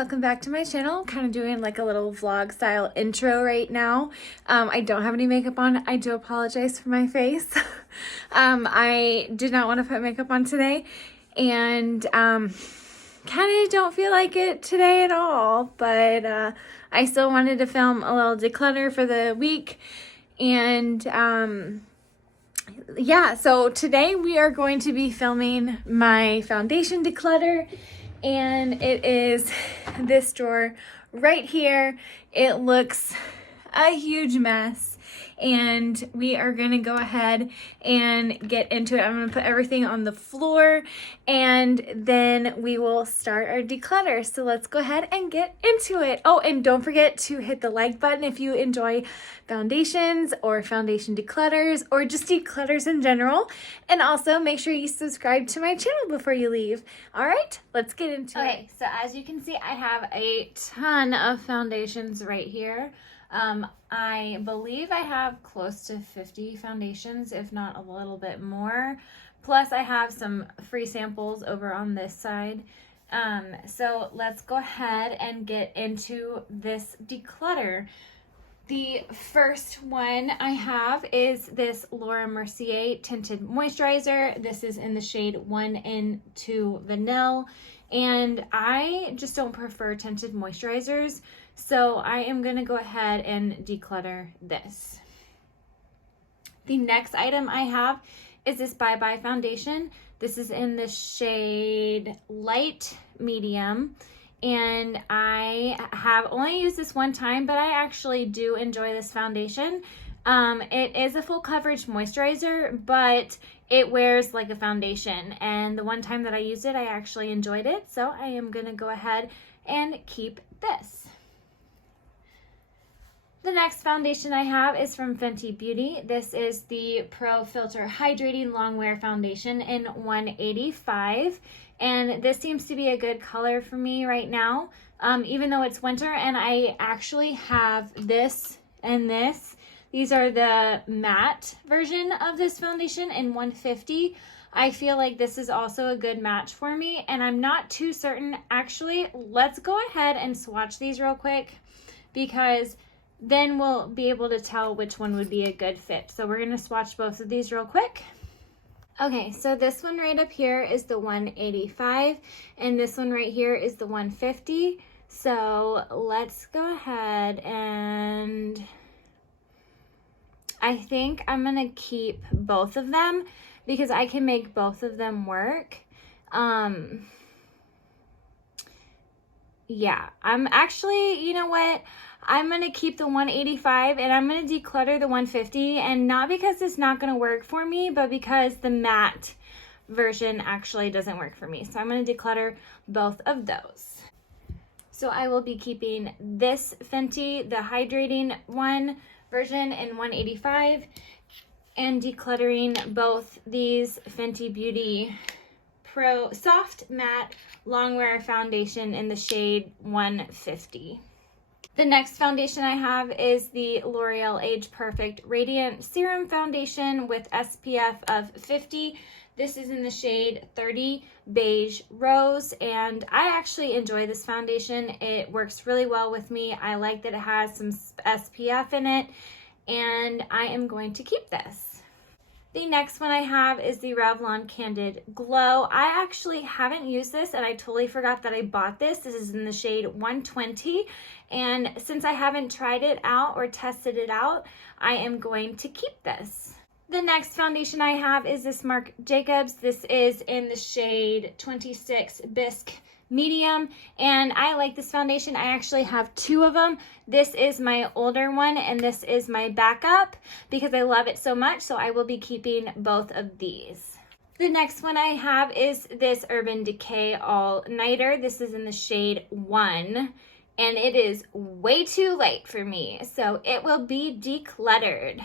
welcome back to my channel. I'm kind of doing like a little vlog style intro right now. I don't have any makeup on. I do apologize for my face. I did not want to put makeup on today and kind of don't feel like it today at all, but I still wanted to film a little declutter for the week. And yeah, so today we are going to be filming my foundation declutter, and it is this drawer right here. It looks a huge mess, and we are going to go ahead and get into it. I'm going to put everything on the floor, and then we will start our declutter. So let's go ahead and get into it. Oh, and don't forget to hit the like button if you enjoy foundations or foundation declutters or just declutters in general. And also make sure you subscribe to my channel before you leave. All right, let's get into it. Okay, so as you can see, I have a ton of foundations right here. I believe I have close to 50 foundations, if not a little bit more. Plus I have some free samples over on this side. So let's go ahead and get into this declutter. The first one I have is this Laura Mercier Tinted Moisturizer. This is in the shade 1 and 2 Vanilla. And I just don't prefer tinted moisturizers, so I am going to go ahead and declutter this. The next item I have is this Bye Bye foundation. This is in the shade Light Medium, and I have only used this one time, but I actually do enjoy this foundation. It is a full coverage moisturizer, but it wears like a foundation, and the one time that I used it, I actually enjoyed it, so I am going to go ahead and keep this. The next foundation I have is from Fenty Beauty. This is the Pro Filter Hydrating Longwear Foundation in 185, and this seems to be a good color for me right now, even though it's winter, and I actually have this and this. These are the matte version of this foundation in 150. I feel like this is also a good match for me, and I'm not too certain. Actually, let's go ahead and swatch these real quick, because then we'll be able to tell which one would be a good fit. So we're going to swatch both of these real quick. Okay, so this one right up here is the 185, and this one right here is the 150. So let's go ahead and I think I'm going to keep both of them because I can make both of them work. Yeah, I'm actually, you know what? I'm going to keep the 185 and I'm going to declutter the 150, and not because it's not going to work for me, but because the matte version actually doesn't work for me. So I'm going to declutter both of those. So I will be keeping this Fenty, the hydrating one version in 185, and decluttering both these Fenty Beauty Pro Soft Matte Longwear Foundation in the shade 150. The next foundation I have is the L'Oreal Age Perfect Radiant Serum Foundation with SPF of 50. This is in the shade 30 Beige Rose, and I actually enjoy this foundation. It works really well with me. I like that it has some SPF in it, and I am going to keep this. The next one I have is the Revlon Candid Glow. I actually haven't used this, and I totally forgot that I bought this. This is in the shade 120, and since I haven't tried it out or tested it out, I am going to keep this. The next foundation I have is this Marc Jacobs. This is in the shade 26 Bisque Medium, and I like this foundation. I actually have two of them. This is my older one, and this is my backup because I love it so much, so I will be keeping both of these. The next one I have is this Urban Decay All Nighter. This is in the shade 1, and it is way too light for me, so it will be decluttered.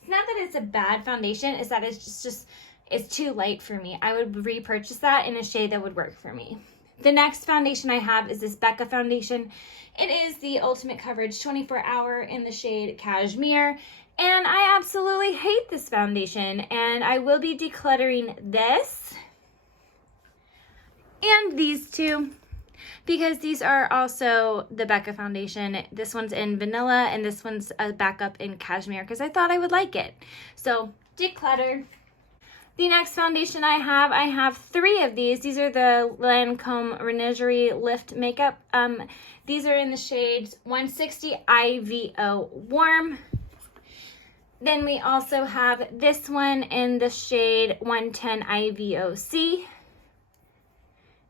It's not that it's a bad foundation, it's that it's too light for me. I would repurchase that in a shade that would work for me. The next foundation I have is this Becca foundation. It is the Ultimate Coverage 24 Hour in the shade Cashmere, and I absolutely hate this foundation, and I will be decluttering this and these two because these are also the Becca foundation. This one's in vanilla and this one's a backup in cashmere because I thought I would like it. So Declutter. The next foundation I have 3 of these. These are the Lancome Renegerie Lift Makeup. These are in the shades 160 IVO Warm. Then we also have this one in the shade 110 IVOC.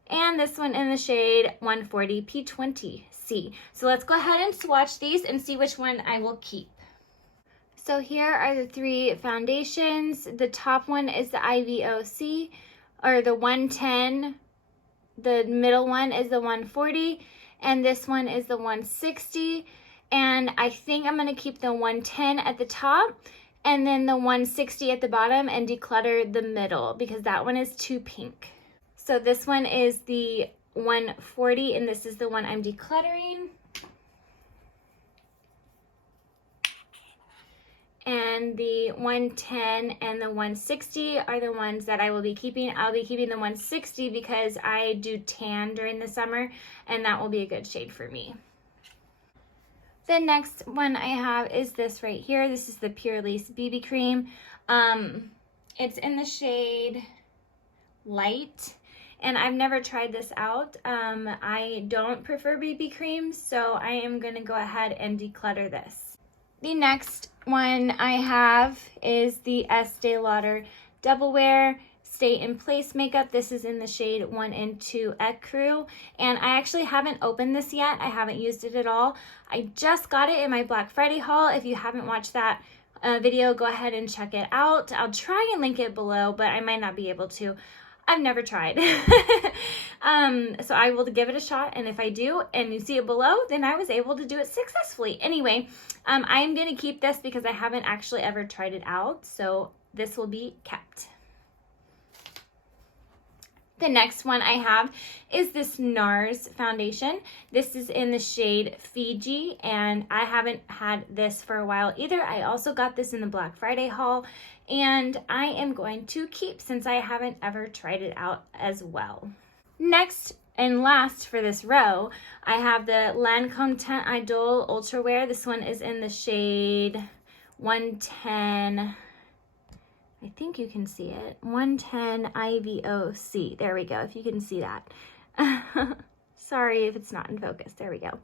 And this one in the shade 140 P20C. So let's go ahead and swatch these and see which one I will keep. So here are the 3 foundations. The top one is the IVOC, or the 110. The middle one is the 140, and this one is the 160. And I think I'm going to keep the 110 at the top, and then the 160 at the bottom, and declutter the middle, because that one is too pink. So this one is the 140, and this is the one I'm decluttering. And the 110 and the 160 are the ones that I will be keeping. I'll be keeping the 160 because I do tan during the summer, and that will be a good shade for me. The next one I have is this right here. This is the Pure Lace BB Cream. It's in the shade Light, and I've never tried this out. I don't prefer BB creams, so I am gonna go ahead and declutter this. The next one I have is the Estee Lauder Double Wear Stay in Place Makeup. This is in the shade 1 and 2 Ecru, and I actually haven't opened this yet. I haven't used it at all. I just got it in my Black Friday haul. If you haven't watched that video, go ahead and check it out. I'll try and link it below, but I might not be able to. I've never tried. So I will give it a shot, and if I do and you see it below, then I was able to do it successfully. Anyway, I'm going to keep this because I haven't actually ever tried it out, so this will be kept. The next one I have is this NARS foundation. This is in the shade Fiji, and I haven't had this for a while either. I also got this in the Black Friday haul, and I am going to keep since I haven't ever tried it out as well. Next and last for this row, I have the Lancome Teint Idole Ultra Wear. This one is in the shade 110. I think you can see it. 110 IVOC. There we go, if you can see that. Sorry if it's not in focus. There we go.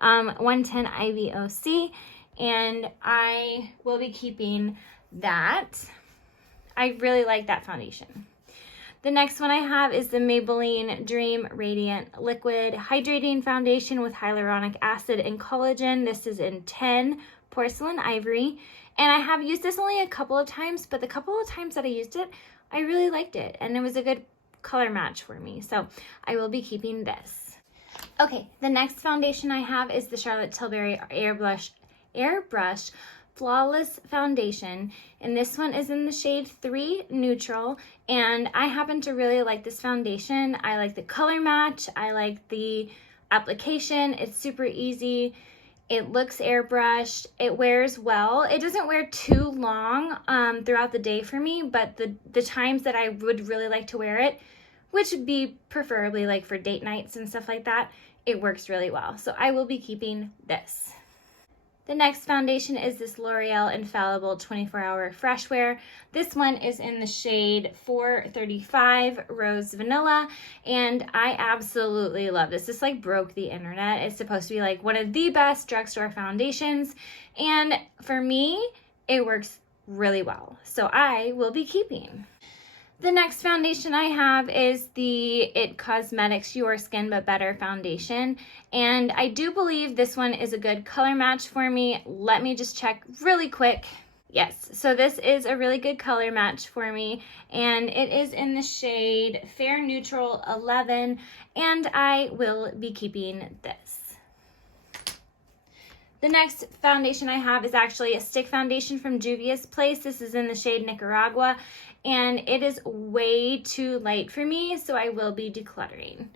110 IVOC, and I will be keeping that. I really like that foundation. The next one I have is the Maybelline Dream Radiant Liquid Hydrating Foundation with Hyaluronic Acid and Collagen. This is in 10 Porcelain Ivory. And I have used this only a couple of times, but the couple of times that I used it, I really liked it. And it was a good color match for me. So I will be keeping this. Okay, the next foundation I have is the Charlotte Tilbury Airbrush Flawless Foundation. And this one is in the shade 3 Neutral. And I happen to really like this foundation. I like the color match. I like the application. It's super easy. It looks airbrushed. It wears well. It doesn't wear too long throughout the day for me, but the times that I would really like to wear it, which would be preferably like for date nights and stuff like that, it works really well. So I will be keeping this. The next foundation is this L'Oreal Infallible 24-Hour Fresh Wear. This one is in the shade 435 Rose Vanilla, and I absolutely love this. This like broke the internet. It's supposed to be like one of the best drugstore foundations, and for me, it works really well. So I will be keeping. The next foundation I have is the IT Cosmetics Your Skin But Better foundation, and I do believe this one is a good color match for me. Let me just check really quick. Yes, so this is a really good color match for me, and it is in the shade Fair Neutral 11, and I will be keeping this. The next foundation I have is actually a stick foundation from Juvia's Place. This is in the shade Nicaragua, and it is way too light for me, so I will be decluttering.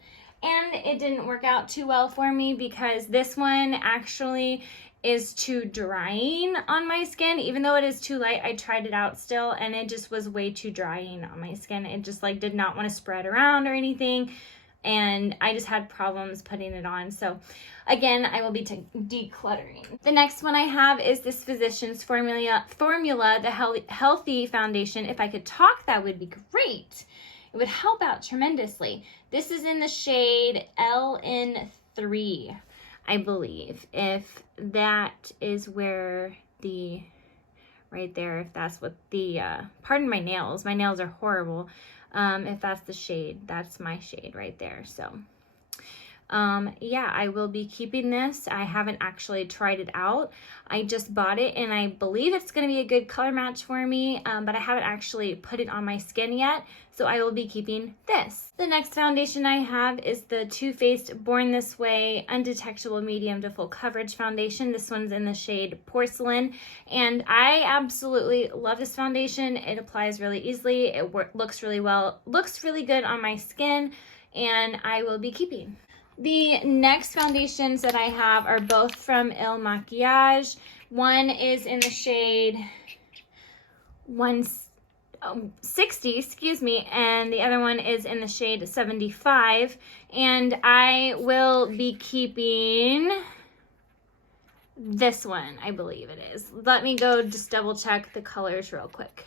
And it didn't work out too well for me because this one actually is too drying on my skin. Even though it is too light, I tried it out still, and it just was way too drying on my skin. It just like did not want to spread around or anything. and I just had problems putting it on. So again, I will be decluttering. The next one I have is this Physicians Formula, the Healthy Foundation. If I could talk, that would be great. It would help out tremendously. This is in the shade LN3, I believe. If that is where the, right there, if that's what the, pardon my nails are horrible. If that's the shade, that's my shade right there. So yeah, I will be keeping this. I haven't actually tried it out. I just bought it and I believe it's going to be a good color match for me, but I haven't actually put it on my skin yet, so I will be keeping this. The next foundation I have is the Too Faced Born This Way Undetectable Medium to Full Coverage Foundation. This one's in the shade Porcelain, and I absolutely love this foundation. It applies really easily. It looks really well, looks really good on my skin, and I will be keeping. The next foundations that I have are both from Il Makiage. One is in the shade 160, excuse me, and the other one is in the shade 75. And I will be keeping this one, I believe it is. Let me go just double check the colors real quick.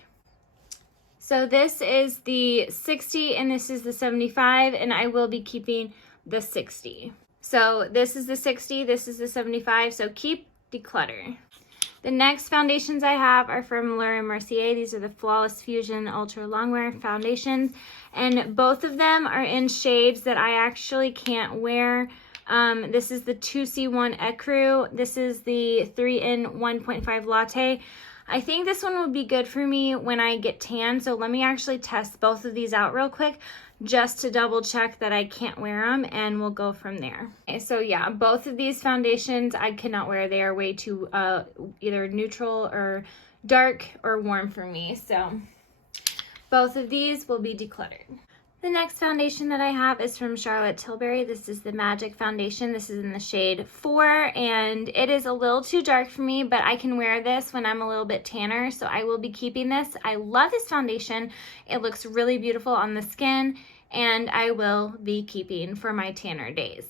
So this is the 60 and this is the 75, and I will be keeping the 60. So this is the 60, this is the 75, so keep, declutter. The next foundations I have are from Laura Mercier. These are the Flawless Fusion Ultra Longwear foundations, and both of them are in shades that I actually can't wear. This is the 2C1 Ecru. This is the 3-in 1.5 Latte. I think this one would be good for me when I get tan, so let me actually test both of these out real quick just to double check that I can't wear them, and we'll go from there. Okay, so yeah, both of these foundations I cannot wear. They are way too either neutral or dark or warm for me, so both of these will be decluttered. The next foundation that I have is from Charlotte Tilbury. This is the Magic Foundation. This is in the shade 4, and it is a little too dark for me, but I can wear this when I'm a little bit tanner, so I will be keeping this. I love this foundation. It looks really beautiful on the skin, and I will be keeping for my tanner days.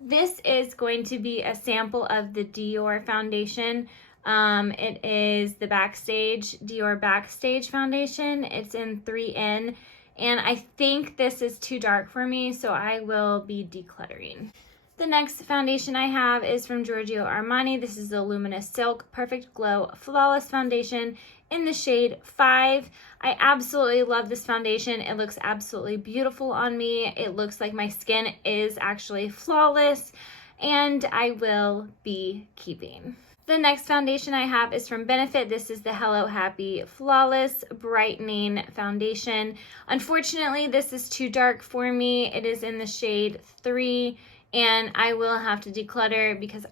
This is going to be a sample of the Dior foundation. It is the Dior Backstage foundation. It's in 3N. And I think this is too dark for me, so I will be decluttering. The next foundation I have is from Giorgio Armani. This is the Luminous Silk Perfect Glow Flawless Foundation in the shade 5. I absolutely love this foundation. It looks absolutely beautiful on me. It looks like my skin is actually flawless, and I will be keeping. The next foundation I have is from Benefit. This is the Hello Happy Flawless Brightening Foundation. Unfortunately, this is too dark for me. It is in the shade 3, and I will have to declutter because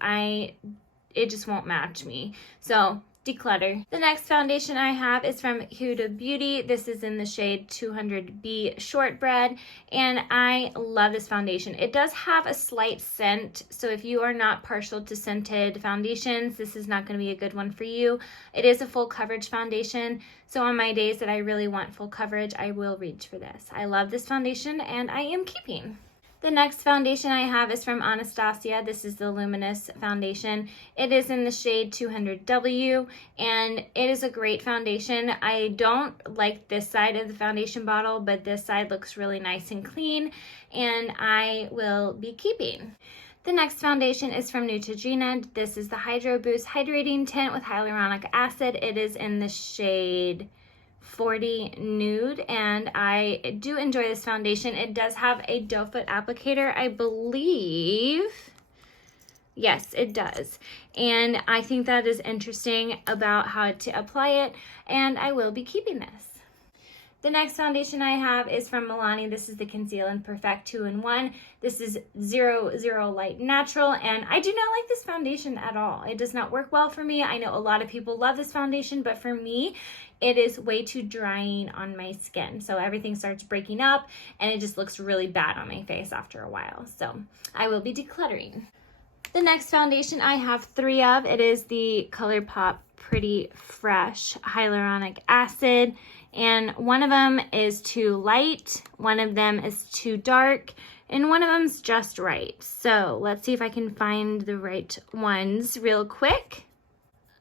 it just won't match me. So declutter. The next foundation I have is from Huda Beauty. This is in the shade 200B Shortbread, and I love this foundation. It does have a slight scent, so if you are not partial to scented foundations, this is not going to be a good one for you. It is a full coverage foundation, so on my days that I really want full coverage, I will reach for this. I love this foundation, and I am keeping. The next foundation I have is from Anastasia. This is the Luminous Foundation. It is in the shade 200W, and it is a great foundation. I don't like this side of the foundation bottle, but this side looks really nice and clean, and I will be keeping. The next foundation is from Neutrogena. This is the Hydro Boost Hydrating Tint with Hyaluronic Acid. It is in the shade 40 Nude, and I do enjoy this foundation. It does have a doe foot applicator, I believe. Yes, it does. And I think that is interesting about how to apply it, and I will be keeping this. The next foundation I have is from Milani. This is the Conceal and Perfect 2-in-1. This is 00 Light Natural, and I do not like this foundation at all. It does not work well for me. I know a lot of people love this foundation, but for me, it is way too drying on my skin. So everything starts breaking up, and it just looks really bad on my face after a while. So I will be decluttering. The next foundation I have 3 of. It is the ColourPop Pretty Fresh Hyaluronic Acid And one of them is too light, one of them is too dark, and one of them's just right. So let's see if I can find the right ones real quick.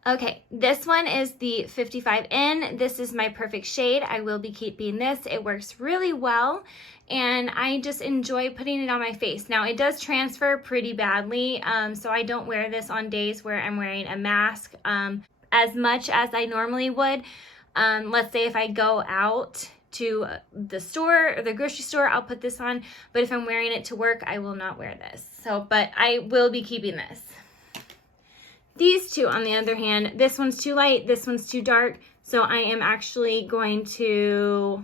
Okay, this one is the 55N. This is my perfect shade. I will be keeping this. It works really well, and I just enjoy putting it on my face. Now, it does transfer pretty badly, so I don't wear this on days where I'm wearing a mask as much as I normally would. Let's say if I go out to the store or the grocery store, I'll put this on, but if I'm wearing it to work, I will not wear this. But I will be keeping this. These two, on the other hand, this one's too light, this one's too dark, so I am actually going to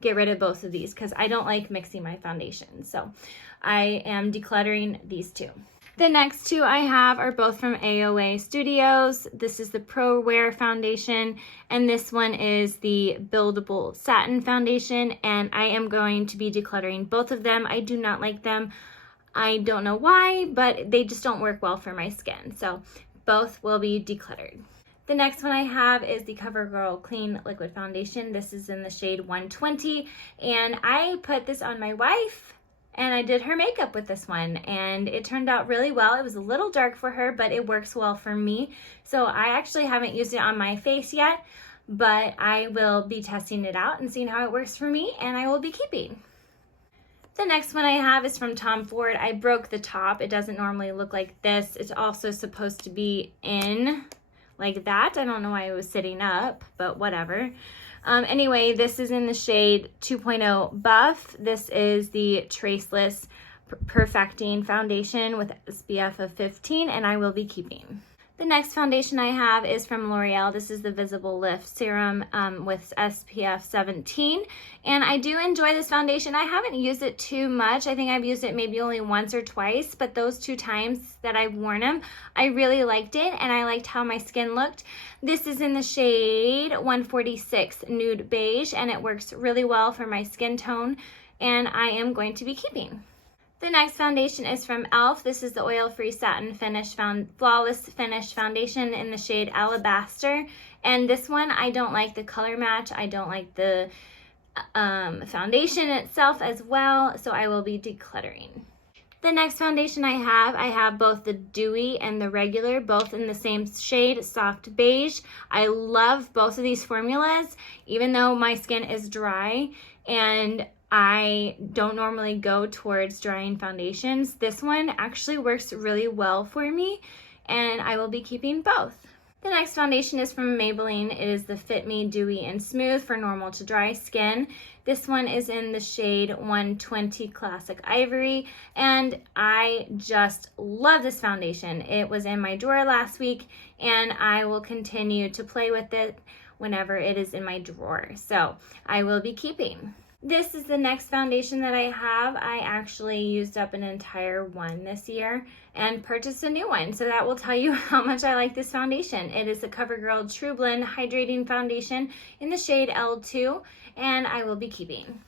get rid of both of these because I don't like mixing my foundation. So I am decluttering these two. The next two I have are both from AOA Studios. This is the Pro Wear Foundation, and this one is the Buildable Satin Foundation, and I am going to be decluttering both of them. I do not like them. I don't know why, but they just don't work well for my skin. So both will be decluttered. The next one I have is the CoverGirl Clean Liquid Foundation. This is in the shade 120, and I put this on my wife, and I did her makeup with this one, and it turned out really well. It was a little dark for her, but it works well for me. So I actually haven't used it on my face yet, but I will be testing it out and seeing how it works for me, and I will be keeping. The next one I have is from Tom Ford. I broke the top. It doesn't normally look like this. It's also supposed to be in like that. I don't know why it was sitting up, but whatever. Anyway, this is in the shade 2.0 Buff. This is the Traceless Perfecting Foundation with SPF of 15, and I will be keeping. The next foundation I have is from L'Oreal. This is the Visible Lift Serum with SPF 17. And I do enjoy this foundation. I haven't used it too much. I think I've used it maybe only once or twice, but those 2 times that I've worn them, I really liked it, and I liked how my skin looked. This is in the shade 146 Nude Beige, and it works really well for my skin tone, and I am going to be keeping. The next foundation is from e.l.f. This is the Oil-Free Satin Flawless Finish Foundation in the shade Alabaster. And this one, I don't like the color match. I don't like the foundation itself as well, so I will be decluttering. The next foundation I have both the Dewy and the regular, both in the same shade, Soft Beige. I love both of these formulas, even though my skin is dry, and I don't normally go towards drying foundations. This one actually works really well for me, and I will be keeping both. The next foundation is from Maybelline. It is the Fit Me Dewy and Smooth for normal to dry skin. This one is in the shade 120 Classic Ivory, and I just love this foundation. It was in my drawer last week, and I will continue to play with it whenever it is in my drawer. So I will be keeping. This is the next foundation that I have. I actually used up an entire one this year and purchased a new one. So that will tell you how much I like this foundation. It is the CoverGirl True Blend Hydrating Foundation in the shade L2, and I will be keeping.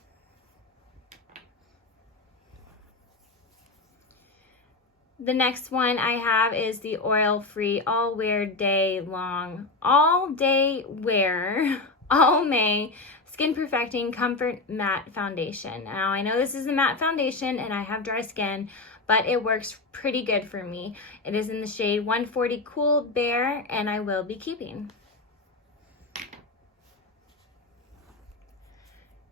The next one I have is the Oil-Free All Wear Day Long, All Day Wear, All May Skin Perfecting Comfort Matte Foundation. Now, I know this is a matte foundation and I have dry skin, but it works pretty good for me. It is in the shade 140 Cool Bear, and I will be keeping.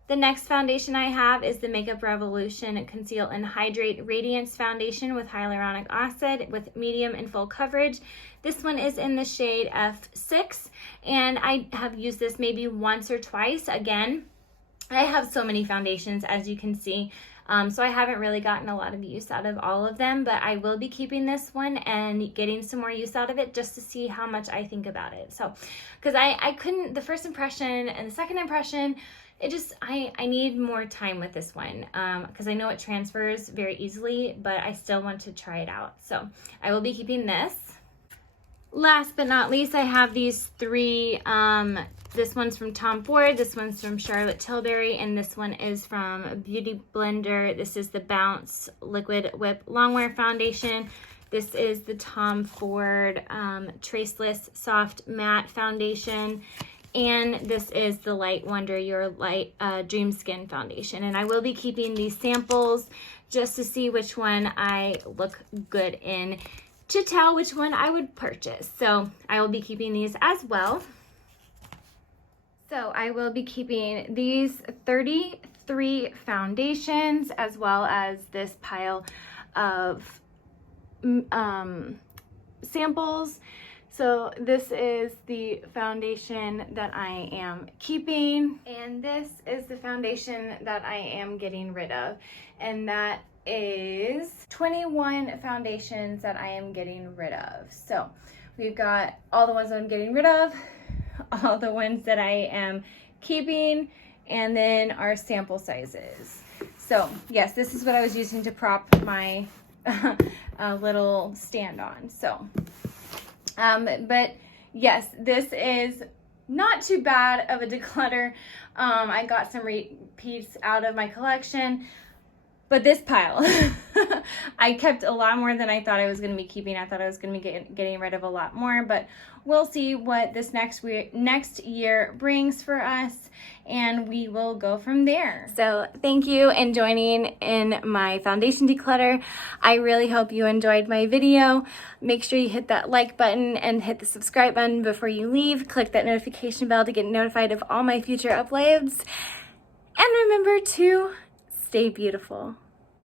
The next foundation I have is the Makeup Revolution Conceal and Hydrate Radiance Foundation with hyaluronic acid with medium and full coverage. This one is in the shade F6, and I have used this maybe once or twice. Again, I have so many foundations, as you can see, so I haven't really gotten a lot of use out of all of them, but I will be keeping this one and getting some more use out of it just to see how much I think about it. So, because I couldn't, the first impression and the second impression, it just, I need more time with this one because I know it transfers very easily, but I still want to try it out. So I will be keeping this. Last but not least, I have these 3. This one's from Tom Ford, this one's from Charlotte Tilbury, and this one is from Beauty Blender. This is the Bounce Liquid Whip Longwear Foundation. This is the Tom Ford Traceless Soft Matte Foundation. and this is the Light Wonder Your Light Dream Skin Foundation. And I will be keeping these samples just to see which one I look good in, to tell which one I would purchase. So I will be keeping these as well. So I will be keeping these 33 foundations, as well as this pile of samples. So this is the foundation that I am keeping, and this is the foundation that I am getting rid of, and that is 21 foundations that I am getting rid of. So we've got all the ones that I'm getting rid of, all the ones that I am keeping, and then our sample sizes. So yes, this is what I was using to prop my little stand on. So but yes, this is not too bad of a declutter. I got some repeats out of my collection, but this pile, I kept a lot more than I thought I was going to be keeping. I thought I was going to be getting rid of a lot more, but we'll see what this next year brings for us, and we will go from there. So thank you in joining in my foundation declutter. I really hope you enjoyed my video. Make sure you hit that like button and hit the subscribe button before you leave. Click that notification bell to get notified of all my future uploads. And remember to stay beautiful.